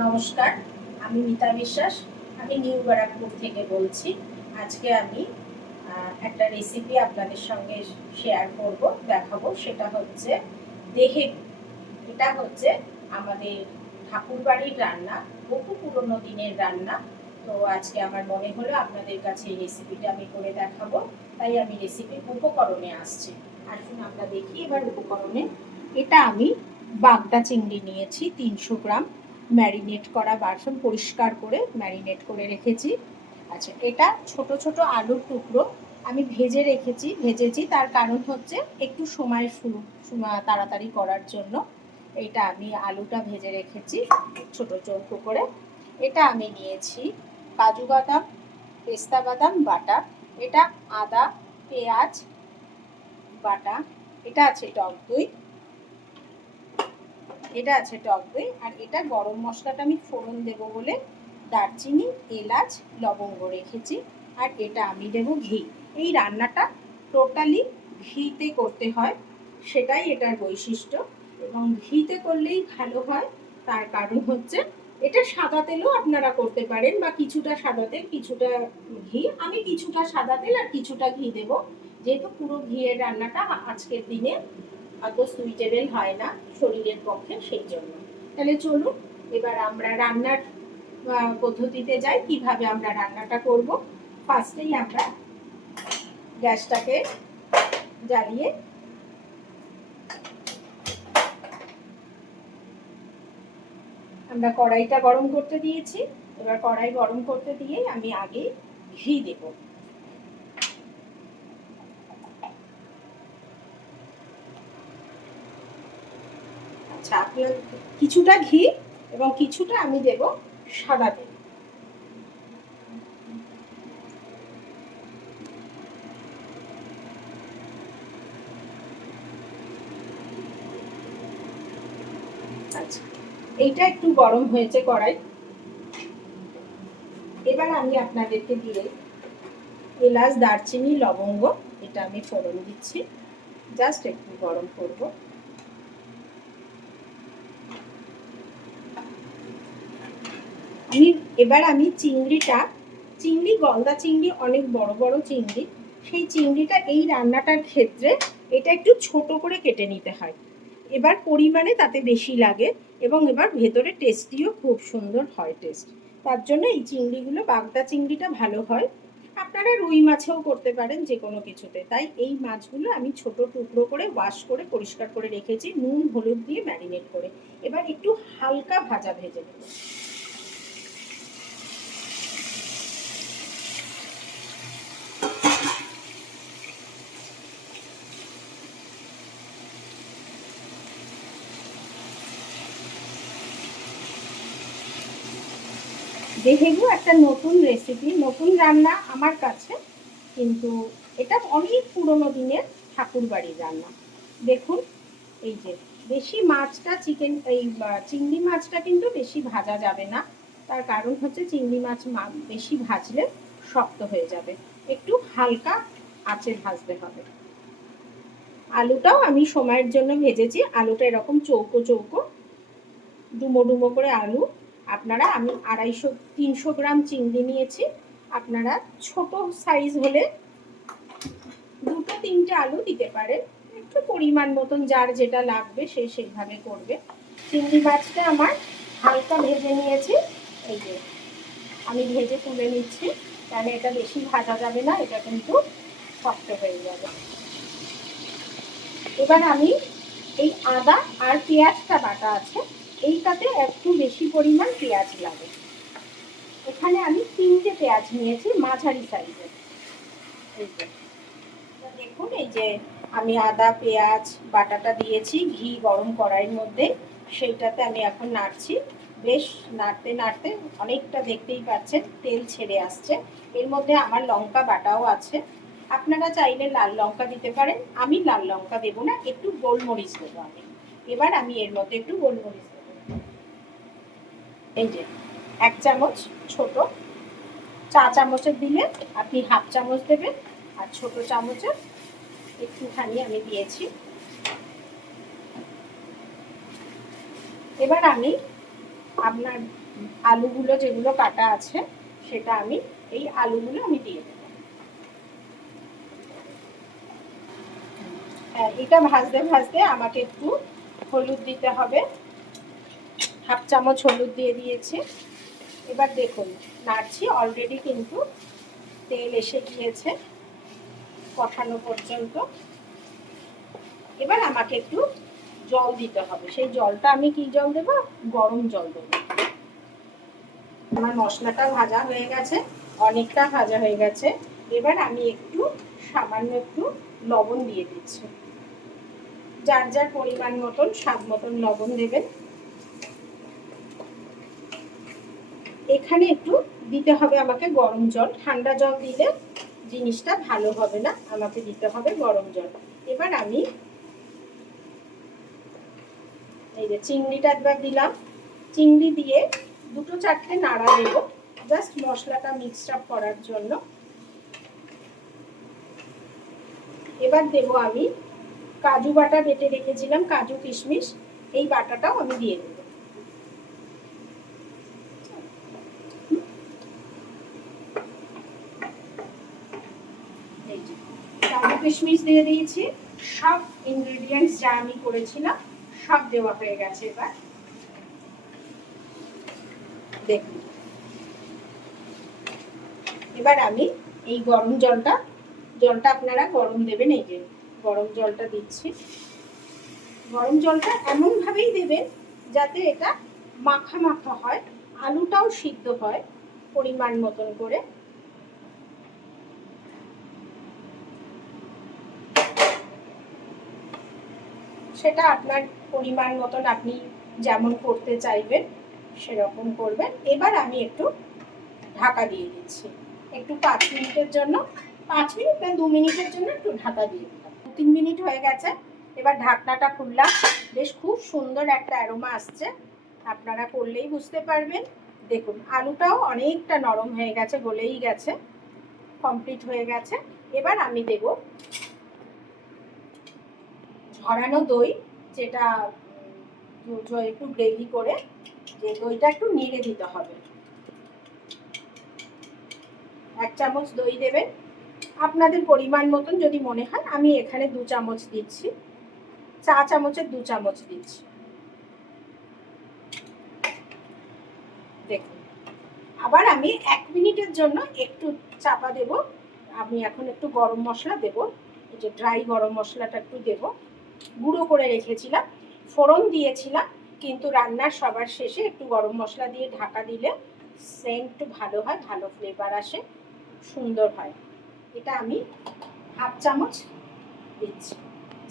নমস্কার, আমি মিতা বিশ্বাস। আমি নিউ ব্যারাকপুর থেকে বলছি। আজকে আমি একটা রেসিপি আপনাদের সঙ্গে শেয়ার করব, দেখাবো। সেটা হচ্ছে দেহে। এটা হচ্ছে আমাদের ঠাকুর বাড়ির রান্না, বহু পুরনো দিনের রান্না। তো আজকে আমার মনে হলো আপনাদের কাছে এই রেসিপিটা আমি করে দেখাবো, তাই আমি রেসিপির উপকরণে আসছি। আসুন আমরা দেখি এবার উপকরণে। এটা আমি বাগদা চিংড়ি নিয়েছি 300 গ্রাম, ম্যারিনেট করা, বাসন পরিষ্কার করে ম্যারিনেট করে রেখেছি। আচ্ছা, এটা ছোট ছোট আলুর টুকরো আমি ভেজেছি, তার কারণ হচ্ছে একটু সময় তাড়াতাড়ি করার জন্য। এটা আমি আলুটা ভেজে রেখেছি ছোট চৌকো করে। এটা আমি নিয়েছি কাজু বাদাম, পেস্তা বাদাম বাটা, এটা আদা পেঁয়াজ বাটা, এটা আছে টক দই, আর এটা গরম মশলাটা আমি ফোড়ন দেব বলে দারচিনি, এলাচ, লবঙ্গ রেখেছি। আর এটা আমি দেব ঘি। এই রান্নাটা টোটালি ঘিতে করতে হয়, সেটাই এটার বৈশিষ্ট্য, এবং ঘিতে করলেই ভালো হয়। তার কারণ হচ্ছে এটা সাদা তেলও আপনারা করতে পারেন, বা কিছুটা সাদা তেল কিছুটা ঘি। আমি কিছুটা সাদা তেল আর কিছুটা ঘি দেব, যেহেতু পুরো ঘিয়ের রান্নাটা আজকের দিনে অত সুইটেবল হয় না শরীরের পক্ষে, সেই জন্য। তাহলে চলুন এবার আমরা রান্নার পদ্ধতিতে যাই, কিভাবে আমরা রান্নাটা করব। ফার্স্টেই আমরা গ্যাসটাকে জ্বালিয়ে আমরা কড়াইটা গরম করতে দিয়েছি। এবার কড়াই গরম করতে দিয়ে আমি আগে ঘি দেব। আচ্ছা, আপনার কিছুটা ঘি এবং কিছুটা আমি দেব সাদা তেল। আচ্ছা, এইটা একটু গরম হয়েছে কড়াই। এবার আমি আপনাদেরকে দিয়ে এলাচ, দারচিনি, লবঙ্গ এটা আমি ফোড়ন দিচ্ছি, জাস্ট একটু গরম করব। এবার আমি চিংড়ি, গলদা চিংড়ি, অনেক বড় বড় চিংড়ি, সেই চিংড়িটা এই রান্নাটার ক্ষেত্রে এটা একটু ছোট করে কেটে নিতে হয়। এবার পরিমাণে তাতে বেশি লাগে, এবং এবার ভেতরে টেস্টিও খুব সুন্দর হয় টেস্ট। তার জন্য এই চিংড়িগুলো, বাগদা চিংড়িটা ভালো হয়। আপনারা রুই মাছেও করতে পারেন, যে কোনো কিছুতে। তাই এই মাছগুলো আমি ছোট টুকরো করে ওয়াশ করে পরিষ্কার করে রেখেছি, নুন হলুদ দিয়ে ম্যারিনেট করে। এবার একটু হালকা ভাজা ভেজে নেব। যেহেতু একটা নতুন রেসিপি, নতুন রান্না আমার কাছে, কিন্তু এটা অনেক পুরনো দিনের ঠাকুর বাড়ির রান্না। দেখুন, এই যে বেশি মাছটা চিংড়ি মাছটা কিন্তু বেশি ভাজা যাবে না। তার কারণ হচ্ছে চিংড়ি মাছ বেশি ভাজলে শক্ত হয়ে যাবে, একটু হালকা আঁচে ভাজতে হবে। আলুটাও আমি সময়ের জন্য ভেজেছি। আলুটা এরকম চৌকো চৌকো ডুমো ডুমো করে আলু। আপনারা, আমি 300 গ্রাম চিংড়ি নিয়েছি, আপনারা ছোট সাইজ হলে 2-3টে আলু দিতে পারেন, একটু পরিমাণ মতন যার যেটা লাগবে সে সেইভাবে করবে। চিংড়ি মাছটা আমার হালকা ভেজে নিয়েছি, এই যে আমি ভেজে তুলে নিচ্ছি, কারণ এটা বেশি ভাজা যাবে না, এটা কিন্তু শক্ত হয়ে যাবে। এবার আমি এই আদা আর পেঁয়াজটা বাটা আছে, এইটাতে একটু বেশি পরিমাণ পেঁয়াজ লাগে। এখানে আমি 3টে পেঁয়াজ নিয়েছি, মাঝারি সাইজের। এই যে দেখুন, এই যে আমি আদা পেঁয়াজ বাটাটা দিয়েছি ঘি গরম কড়াইয়ের মধ্যে, সেইটাতে আমি এখন নাড়ছি। বেশ নাড়তে নাড়তে অনেকটা, দেখতেই পাচ্ছেন তেল ছেড়ে আসছে। এর মধ্যে আমার লঙ্কা বাটাও আছে, আপনারা চাইলে লাল লঙ্কা দিতে পারেন। আমি লাল লঙ্কা দেবো না, একটু গোলমরিচ দেবো আমি। এবার আমি এর মধ্যে একটু গোলমরিচ দেবো। এই যে 1 চামচ, ছোট চা চামচের দিলে আপনি হাফ চামচ দেবেন, আর ছোট চামচের একটুখানি আমি দিয়েছি। এবার আমি আপনার আলুগুলো যেগুলো কাটা আছে সেটা আমি এই আলুগুলো আমি দিয়ে দেবো। হ্যাঁ, এটা ভাজতে ভাজতে আমাকে একটু হলুদ দিতে হবে, 1/2 চামচ হলুদ দিয়ে দিয়েছি। এবার দেখুন নাড়ছি, অলরেডি কিন্তু তেল এসে গিয়েছে কষানো পর্যন্ত। এবার আমাকে একটু জল দিতে হবে, সেই জলটা আমি কি জল দেব? গরম জল দেব। আমার মশলাটা ভাজা হয়ে গেছে, অনেকটা ভাজা হয়ে গেছে। এবার আমি একটু সামান্য একটু লবণ দিয়ে দিচ্ছি, যার যার পরিমাণ মতন স্বাদ মতন লবণ দেবেন। এখানে একটু দিতে হবে আমাকে গরম জল, ঠান্ডা জল দিলে জিনিসটা ভালো হবে না, আমাকে দিতে হবে গরম জল। এবার আমি এই যে চিংড়িটা একবার দিলাম, চিংড়ি দিয়ে 2-4টে নাড়া দেব, জাস্ট মশলাটা মিক্সড আপ করার জন্য। এবার দেব আমি কাজু বাটা বেটে রেখেছিলাম, কাজু কিশমিশ, এই বাটাটাও আমি দিয়ে দেব। কাজু কিশমিশ দিয়ে দিয়েছি, সব ইনগ্রেডিয়েন্টস যা আমি করেছিলাম সব দেওয়া হয়ে গেছে। এবার দেখুন, এবার আমি এই গরম জলটা আপনারা গরম দেবেন, এই যে গরম জলটা দিচ্ছি। গরম জলটা এমন ভাবেই দেবেন যাতে এটা মাখা মাখা হয়, আলুটাও সিদ্ধ হয় পরিমাণ মতন করে। সেটা আপনার পরিমাণ মতন, আপনি যেমন করতে চাইবেন সেরকম করবেন। এবার আমি একটু ঢাকা দিয়ে দিচ্ছি, একটু 5 মিনিটের জন্য, 5 মিনিট না 2 মিনিটের জন্য একটু ঢাকা দিয়ে দিলাম। 2-3 মিনিট হয়ে গেছে, এবার ঢাকনাটা খুললাম। বেশ খুব সুন্দর একটা অ্যারোমা আসছে, আপনারা করলেই বুঝতে পারবেন। দেখুন আলুটাও অনেকটা নরম হয়ে গেছে, গলেই গেছে, কমপ্লিট হয়ে গেছে। এবার আমি দেব ঝরানো দই, যেটা একটু গ্রেভি করে, যে দইটা একটু নেড়ে দিতে হবে। 1 চামচ দই দেবেন আপনাদের পরিমাণ মতন, যদি মনে হয়। আমি এখানে 2 চামচ দিচ্ছি, চা চামচের 2 চামচ দিচ্ছি। দেখুন, আবার আমি 1 মিনিটের জন্য একটু চাপা দেব। আমি এখন একটু গরম মশলা দেব, এই যে ড্রাই গরম মশলাটা একটু দেব, গুঁড়ো করে রেখেছিলাম, ফোড়ন দিয়েছিলাম, কিন্তু রান্নার সবার শেষে একটু গরম মশলা দিয়ে ঢাকা দিলে সেন্ট ভালো হয়, ভালো ফ্লেভার আসে, সুন্দর হয়। এটা আমি 1/2 চামচ দিচ্ছি,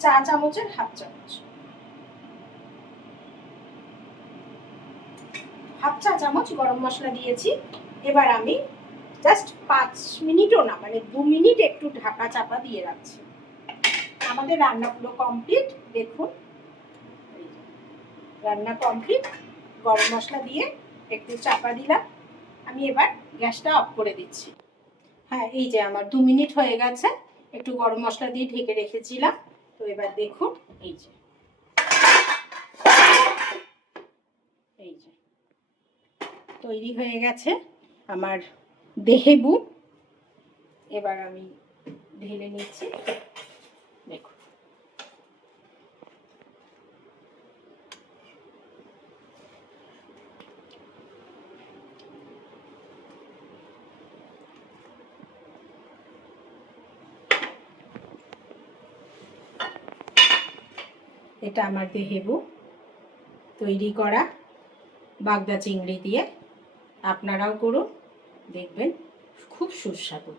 চা চামচের 1/2 চামচ, 1/2 চা চামচ গরম মশলা দিয়েছি। এবার আমি জাস্ট 5 মিনিটও না, মানে 2 মিনিট একটু ঢাকা চাপা দিয়ে রাখছি। আমাদের রান্না পুরো কমপ্লিট। দেখুন রান্না কমপ্লিট, গরম মশলা দিয়ে একটু চাপা দিলাম। আমি এবার গ্যাসটা অফ করে দিচ্ছি। হ্যাঁ, এই যে আমার 2 মিনিট হয়ে গেছে, একটু গরম মশলা দিয়ে ঢেকে রেখেছিলাম। তো এবার দেখুন, এই যে তৈরি হয়ে গেছে আমার দেহেবু। এবার আমি ঢেলে নিচ্ছি, দেখুন। এটা আমার দেহেবু তৈরি করা বাগদা চিংড়ি দিয়ে। আপনারাও করুন, দেখবেন খুব সুস্বাদু।